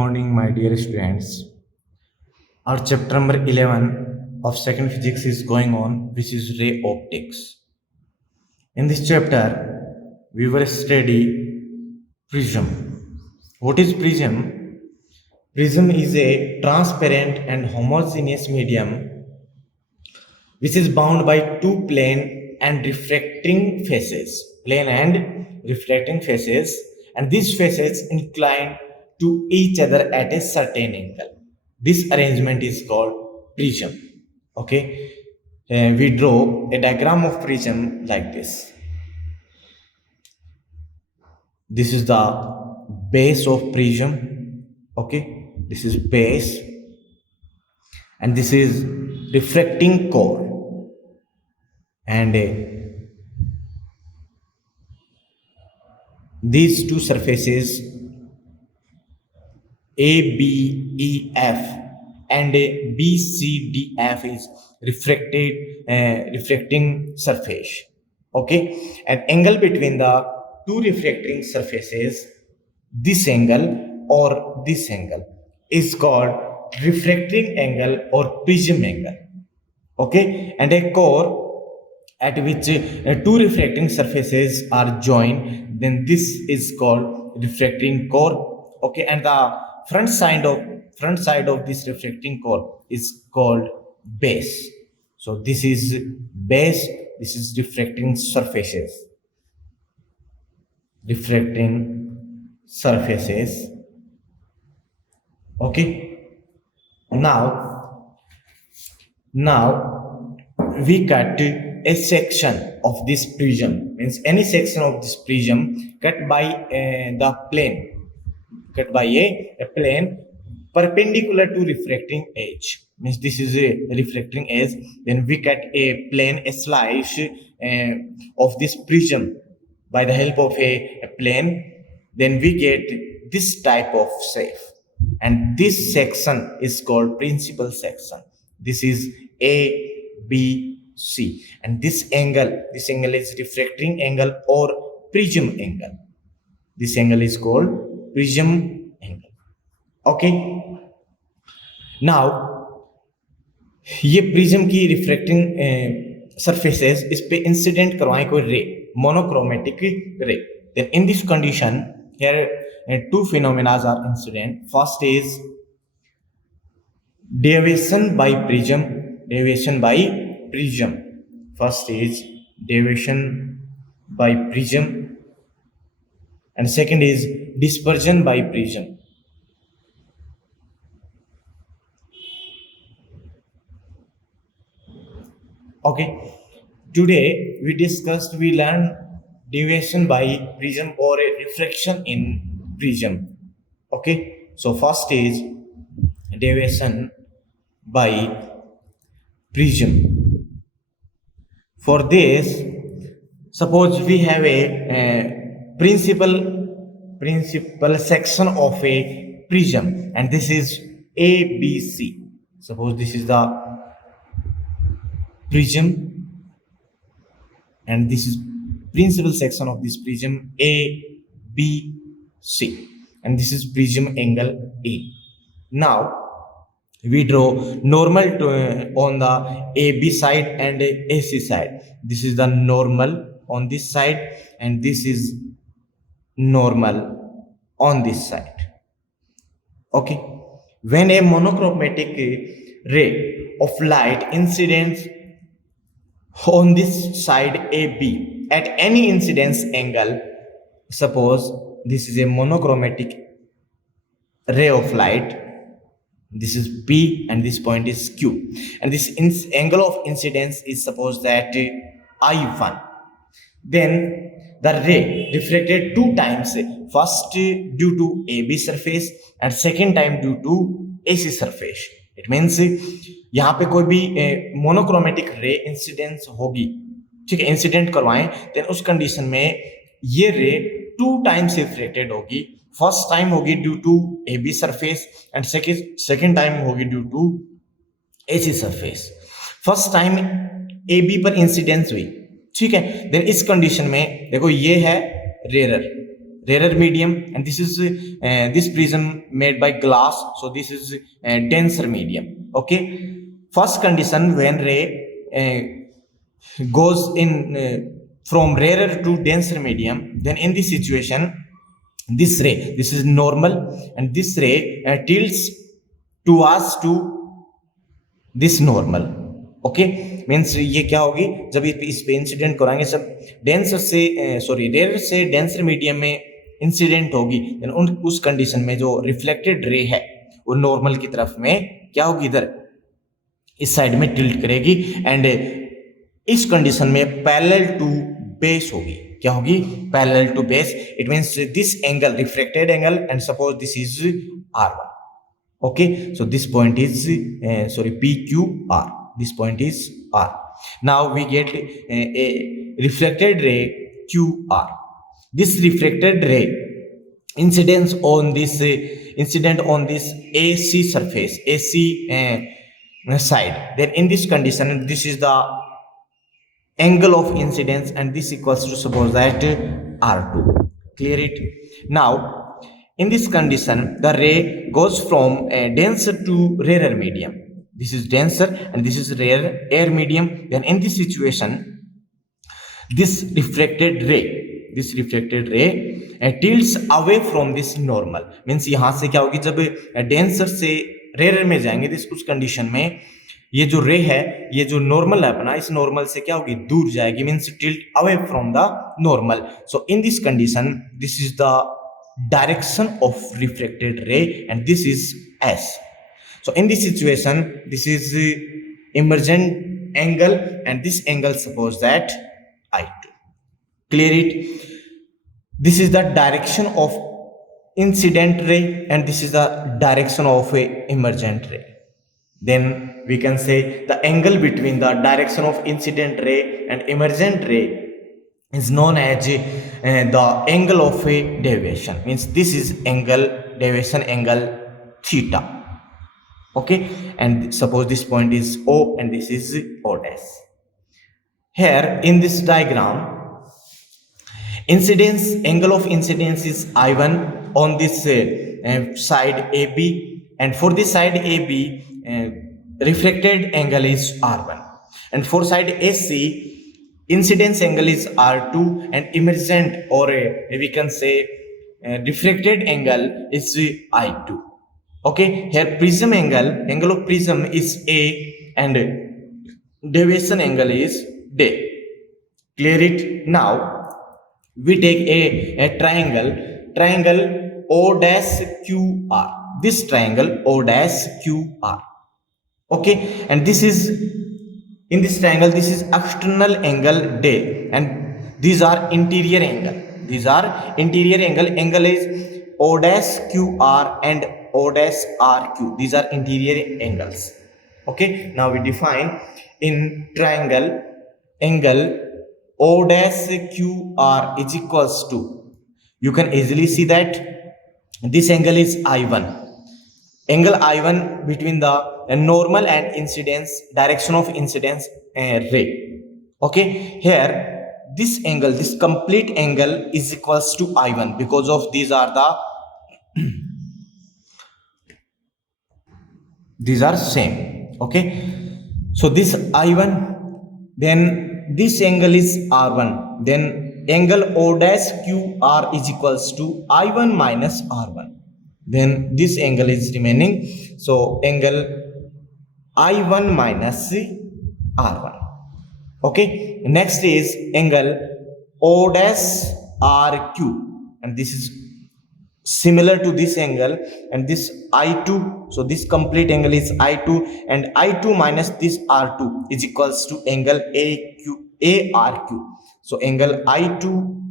morning, my dear students. Our chapter number 11 of second physics is going on, which is ray optics. In this chapter, we will study prism. What is prism? Prism is a transparent and homogeneous medium which is bound by two plane and refracting faces. And these faces incline to each other at a certain angle. This arrangement is called prism. Okay, we draw a diagram of prism like this. This is the base of prism. Okay, this is base, and this is refracting core, and these two surfaces A, B, E, F and B, C, D, F is refracting surface. Okay, an angle between the two refracting surfaces, this angle or this angle, is called refracting angle or prism angle. Okay, and a core at which two refracting surfaces are joined, then this is called refracting core. Okay, and the front side of this refracting core is called base. So this is base, this is refracting surfaces. Okay, now we cut a section of this prism, means any section of this prism cut by a plane perpendicular to refracting edge, means this is a refracting edge. Then we cut a slice of this prism by the help of a plane. Then we get this type of shape, and this section is called principal section. This is A, B, C, and this angle is refracting angle or prism angle. This angle is called prism angle. Okay, now ये prism की refracting surfaces इस पे incident करवाएं कोई रे, monochromatic रे. Then in this condition, here two phenomena are incident. First is deviation by prism. First is deviation by prism, and second is dispersion by prism. Okay, today we learn deviation by prism or a refraction in prism. Okay, so first is deviation by prism. For this, suppose we have a principal section of a prism, and this is ABC. Suppose this is the prism, and this is principal section of this prism ABC, and this is prism angle A. Now we draw normal on the AB side and AC side. This is the normal on this side, and this is normal on this side. Okay, when a monochromatic ray of light incidents on this side AB at any incidence angle, suppose this is a monochromatic ray of light, this is P and this point is Q, and this angle of incidence is suppose that I1. Then the ray refracted two times, first due to AB surface and second time due to AC surface. It means यहाँ पे कोई भी monochromatic रे incidence होगी, ठीक है, incident करवाएं, then उस कंडीशन में ये रे टू टाइम्स रिफ्लेक्टेड होगी. फर्स्ट टाइम होगी due to AB surface and second time होगी due to AC surface. First time AB पर इंसिडेंस हुई, ठीक है, देन इस कंडीशन में देखो ये है rare, rarer medium, and this is this prism made by glass, so this is denser medium. Okay, first condition, when ray goes in from rarer to denser medium, then in this situation this ray, this is normal, and this ray tilts towards to this normal. Okay, means ये क्या होगी, जब इस पे incident कराएंगे सब denser से sorry rare से डेंसर मीडियम में इंसिडेंट होगी, देन उस कंडीशन में जो रिफ्लेक्टेड रे है वो नॉर्मल की तरफ में क्या होगी, इधर इस साइड में टिल्ट करेगी, एंड इस कंडीशन में पैरेलल टू बेस होगी. क्या होगी, parallel to base. It means this angle, reflected angle, and suppose this is R1. Okay, so this point is PQR. This point is R. Now we get a reflected ray QR. This reflected ray incident on this AC surface, AC side. Then in this condition, this is the angle of incidence, and this equals to suppose that R2. Clear it? Now in this condition, the ray goes from denser to rarer medium. This is denser and this is rarer air medium. Then in this situation, this reflected ray tilts away from this normal. Means यहाँ से क्या होगी, जब denser से rarer में जाएंगे, this उस condition में ये जो रे है, ये जो नॉर्मल है अपना, इस नॉर्मल से क्या होगी, दूर जाएगी. Means tilt away from the normal. So in this condition, this is the direction of reflected ray, and this is S. So in this situation, this is emergent angle, and this angle suppose that I2. Clear it? This is the direction of incident ray, and this is the direction of a emergent ray. Then we can say the angle between the direction of incident ray and emergent ray is known as the angle of a deviation. Means this is angle, deviation angle theta. Okay, and suppose this point is O and this is O dash. Here in this diagram, incidence, angle of incidence is I1 on this side AB, and for this side AB reflected angle is R1, and for side AC incidence angle is R2, and emergent, or we can say reflected angle is I2. Okay, here prism angle of prism is A, and deviation angle is D. Clear it? Now we take a triangle O dash QR. This triangle O dash QR. Okay, and this is, in this triangle, this is external angle D, and these are interior angle. Angle is O dash QR and O dash RQ. These are interior angles. Okay, now we define in triangle angle O dash QR is equals to, you can easily see that this angle is I1. Angle I1 between the normal and incidence, direction of incidence ray. Okay, here this angle, this complete angle is equals to I1, because of these are the these are same. Okay, so this I1, then this angle is R1, then angle O dash QR is equals to I1 minus R1. Then this angle is remaining, so angle I1 minus R1. Okay, next is angle O dash RQ, and this is similar to this angle, and this I2, so this complete angle is I2, and I2 minus this R2 is equals to angle ARQ. So angle I2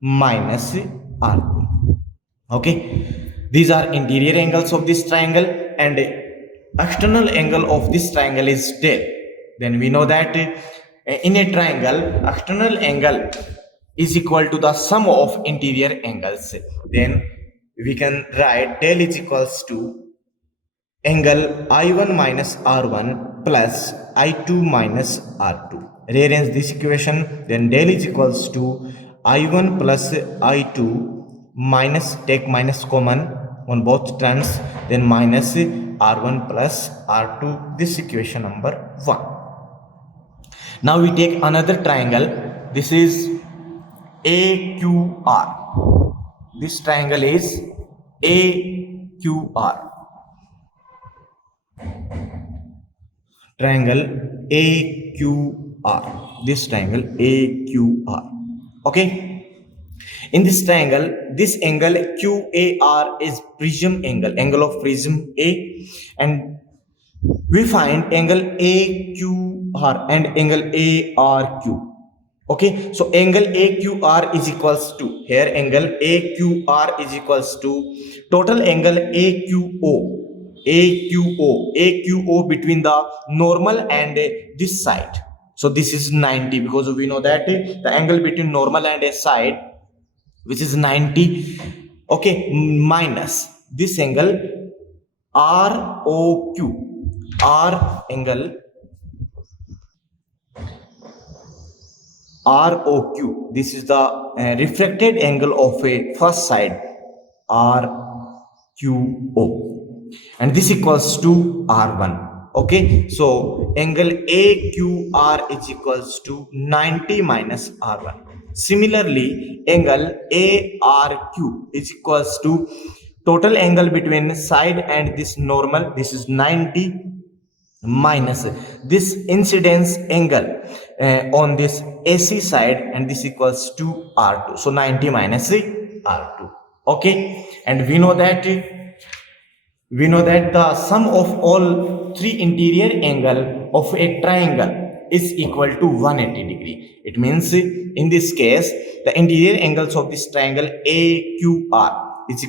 minus R2. Okay, these are interior angles of this triangle, and external angle of this triangle is del. Then we know that in a triangle, external angle is equal to the sum of interior angles. Then we can write del is equals to angle I1 minus R1 plus I2 minus R2. Rearrange this equation, then del is equals to I1 plus I2 minus, take minus common on both terms, then minus r1 plus r2, this equation number 1. Now we take another triangle. This is AQR. This triangle is AQR. Triangle AQR. This triangle AQR. Okay. In this triangle, this angle QAR is prism angle, angle of prism A, and we find angle AQR and angle ARQ. Okay, so angle AQR is equals to, here angle AQR is equals to total angle AQO between the normal and this side. So this is 90, because we know that the angle between normal and a side, which is 90, okay, minus this angle ROQ, R angle ROQ. This is the refracted angle of a first side, RQO, and this equals to R1. Okay, so angle AQR is equals to 90 minus R1. Similarly, angle ARQ is equals to total angle between side and this normal, this is 90, minus this incidence angle on this AC side, and this equals to R2. So 90 minus R2. Okay, and we know that the sum of all three interior angle of a triangle is equal to 180 degree. It means in this case the interior angles of this triangle AQR is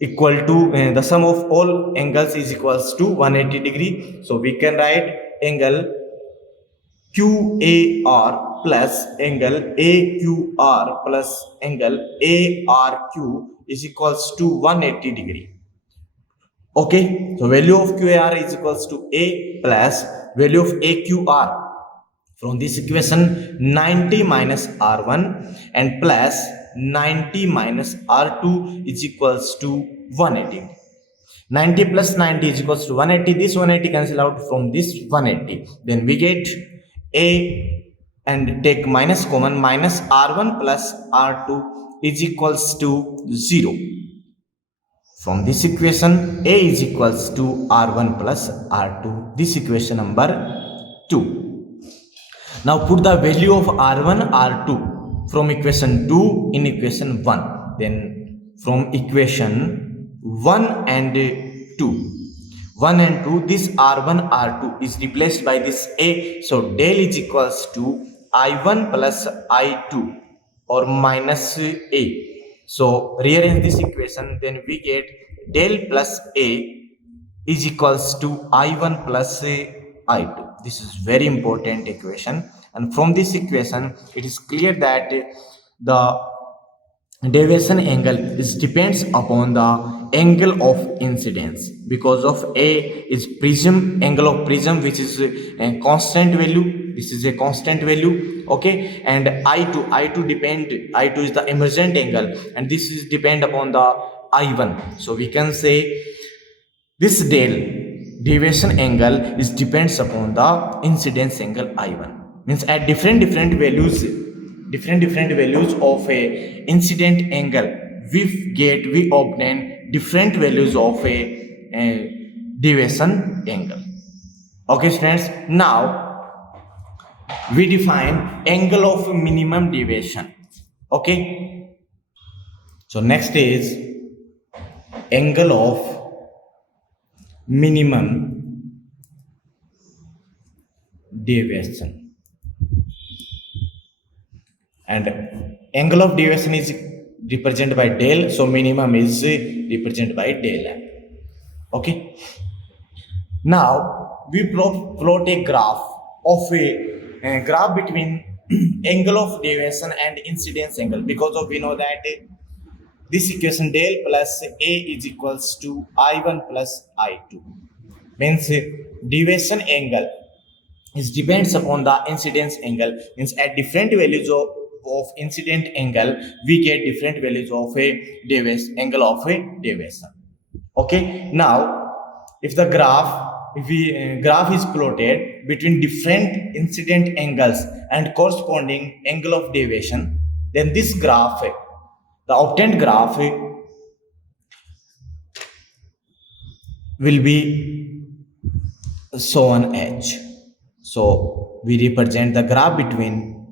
equal to the sum of all angles is equals to 180 degree. So we can write angle QAR plus angle AQR plus angle ARQ is equals to 180 degree. Okay, so value of QAR is equals to A plus value of AQR. From this equation, 90 minus R1 and plus 90 minus R2 is equals to 180. 90 plus 90 is equals to 180. This 180 cancel out from this 180. Then we get A and take minus common, minus R1 plus R2 is equals to 0. From this equation, A is equals to R1 plus R2. This equation number 2. Now put the value of R1, R2 from equation 2 in equation 1. Then from equation 1 and 2. 1 and 2, this R1, R2 is replaced by this A. So del is equals to I1 plus I2 or minus A. So rearrange this equation, then we get del plus A is equals to I1 plus I2. This is very important equation, and from this equation it is clear that the deviation angle is depends upon the angle of incidence, because of A is prism, angle of prism, which is a constant value. This is a constant value. Okay, and I2 is the emergent angle, and this is depend upon the I1. So we can say this deviation angle is depends upon the incidence angle I1. Means at different values of a incident angle, we obtain different values of a deviation angle. Okay students, now we define angle of minimum deviation. Okay, so next is angle of minimum deviation, and angle of deviation is represented by del, so minimum is represented by del m. Okay, now we plot a graph of a graph between angle of deviation and incidence angle, because of we know that this equation del plus A is equals to I1 plus I2. Means deviation angle is depends upon the incidence angle. Means at different values of of incident angle, we get different values of a deviation, angle of a deviation. Okay, now if the graph is plotted between different incident angles and corresponding angle of deviation, then this graph, the obtained graph, will be shown as. So we represent the graph between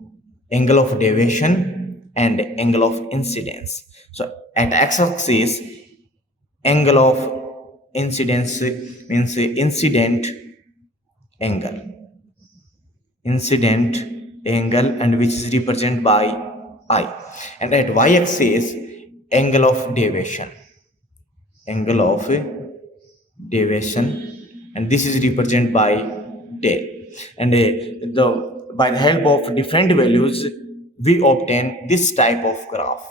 angle of deviation and angle of incidence. So at x-axis, angle of incidence means incident angle, and which is represented by I. And at y-axis, angle of deviation, and this is represented by del. And by the help of different values, we obtain this type of graph.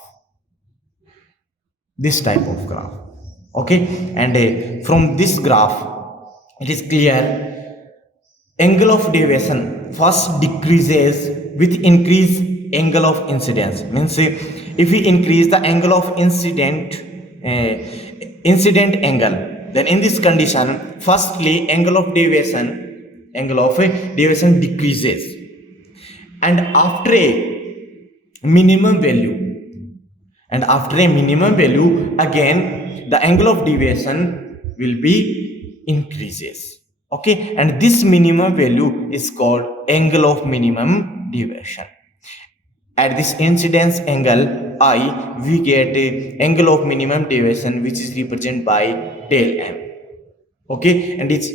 Okay, and from this graph, it is clear angle of deviation first decreases with increase angle of incidence. Means if we increase the angle of incident angle, then in this condition, firstly angle of deviation decreases, and after a minimum value again the angle of deviation will be increases. Okay, and this minimum value is called angle of minimum deviation. At this incidence angle I, we get a angle of minimum deviation, which is represented by del m. Okay, and it's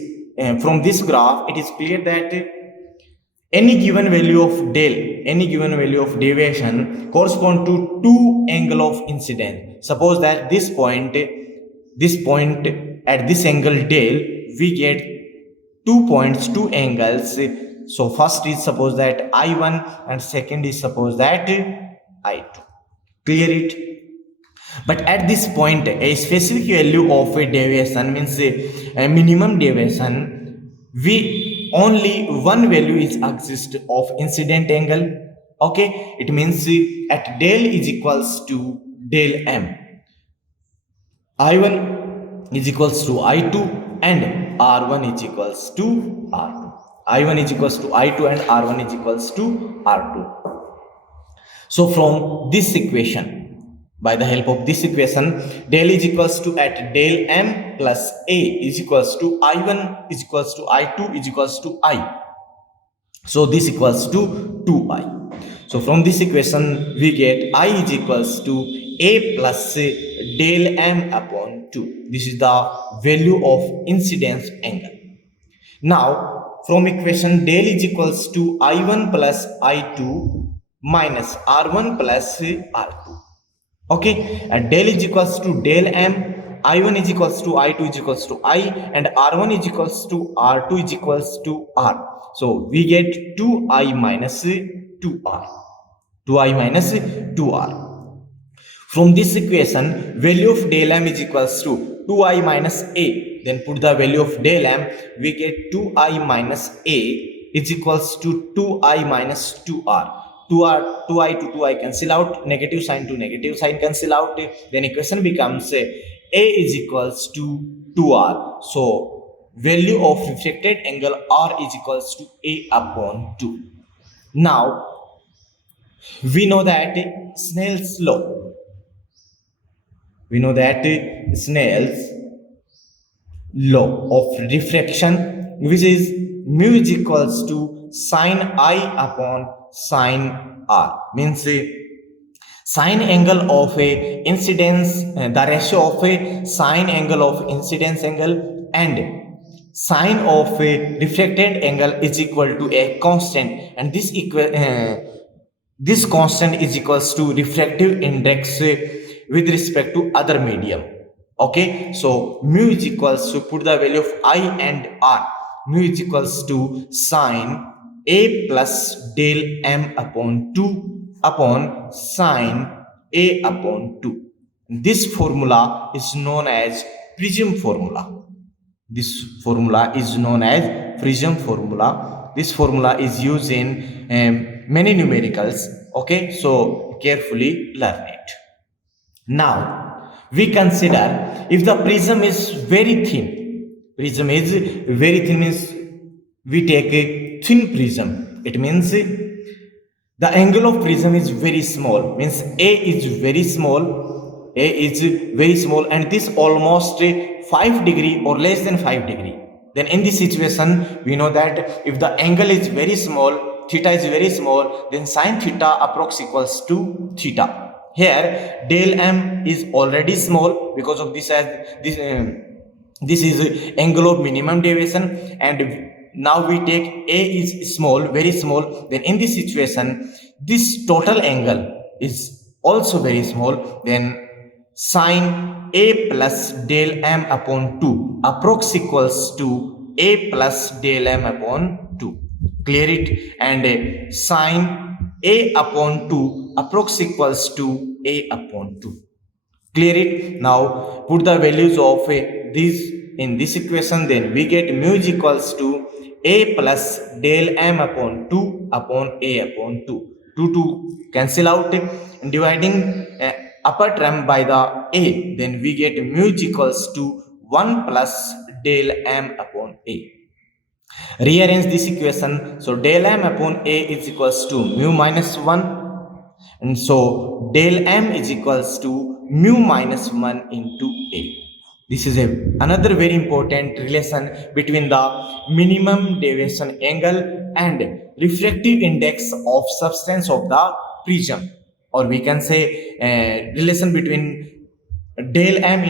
from this graph it is clear that any given value of deviation correspond to two angle of incidence. Suppose that this point at this angle del, we get 2 points, 2 angles. So first is suppose that I1 and second is suppose that I2. Clear it? But at this point, a specific value of a deviation means a minimum deviation, we only one value is exist of incident angle. Okay, it means at del is equals to del m, I1 is equals to I2 and R1 is equals to R2. I1 is equals to I2 and R1 is equals to R2. So from this equation, by the help of this equation, del is equals to at del m plus a is equals to I1 is equals to I2 is equals to I. So this equals to 2i. So from this equation, we get I is equals to a plus del m upon 2. This is the value of incidence angle. Now, from equation del is equals to I1 plus I2 minus R1 plus R2. Okay, and del is equals to del m, I1 is equals to I2 is equals to I, and R1 is equals to R2 is equals to R. So we get 2i minus 2r. 2i minus 2r. From this equation, value of del m is equals to 2i minus a. Then put the value of del m, we get 2i minus a is equals to 2i minus 2r. 2i to 2i cancel out, negative sign to negative sign cancel out, then equation becomes a is equals to 2r. So value of refracted angle r is equals to a upon 2. Now we know that Snell's law. Snell's law of refraction, which is mu is equals to sine I upon sine r, means sine angle of a incidence, the ratio of a sine angle of incidence angle and sine of a refracted angle is equal to a constant, and this constant is equals to refractive index with respect to other medium. Okay, so mu is equals to, put the value of I and r, mu is equals to sine a plus del m upon 2 upon sine a upon 2. This formula is known as Prism formula. This formula is known as Prism formula. This formula is used in many numericals. Okay, so carefully learn it. Now we consider if the prism is very thin. Prism is very thin means we take a thin prism. It means the angle of prism is very small. Means A is very small. A is very small, and this almost 5 degree or less than 5 degree. Then in this situation, we know that if the angle is very small, theta is very small, then sine theta approx equals to theta. Here del m is already small because of this, as this is angle of minimum deviation, and now we take A is small, very small. Then in this situation, this total angle is also very small. Then sine A plus del m upon 2 approx equals to A plus del m upon 2. Clear it? And sine A upon 2 approx equals to A upon 2. Clear it? Now put the values of these in this equation, then we get mu is equals to A plus del m upon 2 upon A upon 2. 2 cancel out, and dividing upper term by the A, then we get mu is equals to 1 plus del m upon A. Rearrange this equation. So del m upon A is equals to mu minus 1. And so del m is equals to mu minus 1 into A. This is another very important relation between the minimum deviation angle and refractive index of substance of the prism, or we can say relation between del m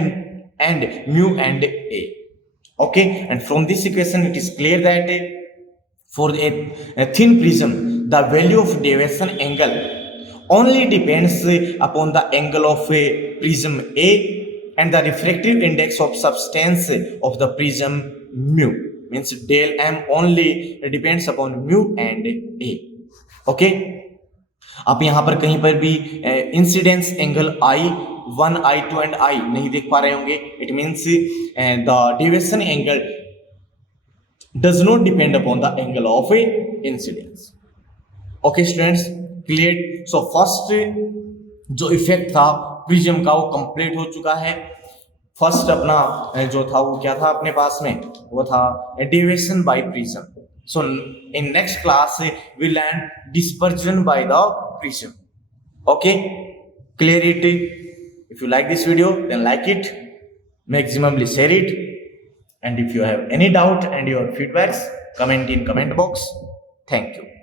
and mu and A. Okay, and from this equation it is clear that for a thin prism, the value of deviation angle only depends upon the angle of a prism A, and the refractive index of substance of the prism mu. Means del m only depends upon mu and A. Okay, आप यहाँ पर कहीं पर भी incidence angle I1, I2 and I नहीं देख पा रहे होंगे. It means the deviation angle does not depend upon the angle of a incidence. Okay students, clear? So first जो इफेक्ट था प्रिज्म का वो कंप्लीट हो चुका है. फर्स्ट अपना जो था वो क्या था अपने पास में, वो था deviation by prism. So in next class we learn dispersion by the prism. Okay, clear it? If you like this video, then like it, maximally share it, and if you have any doubt and your feedbacks, comment in comment box. Thank you.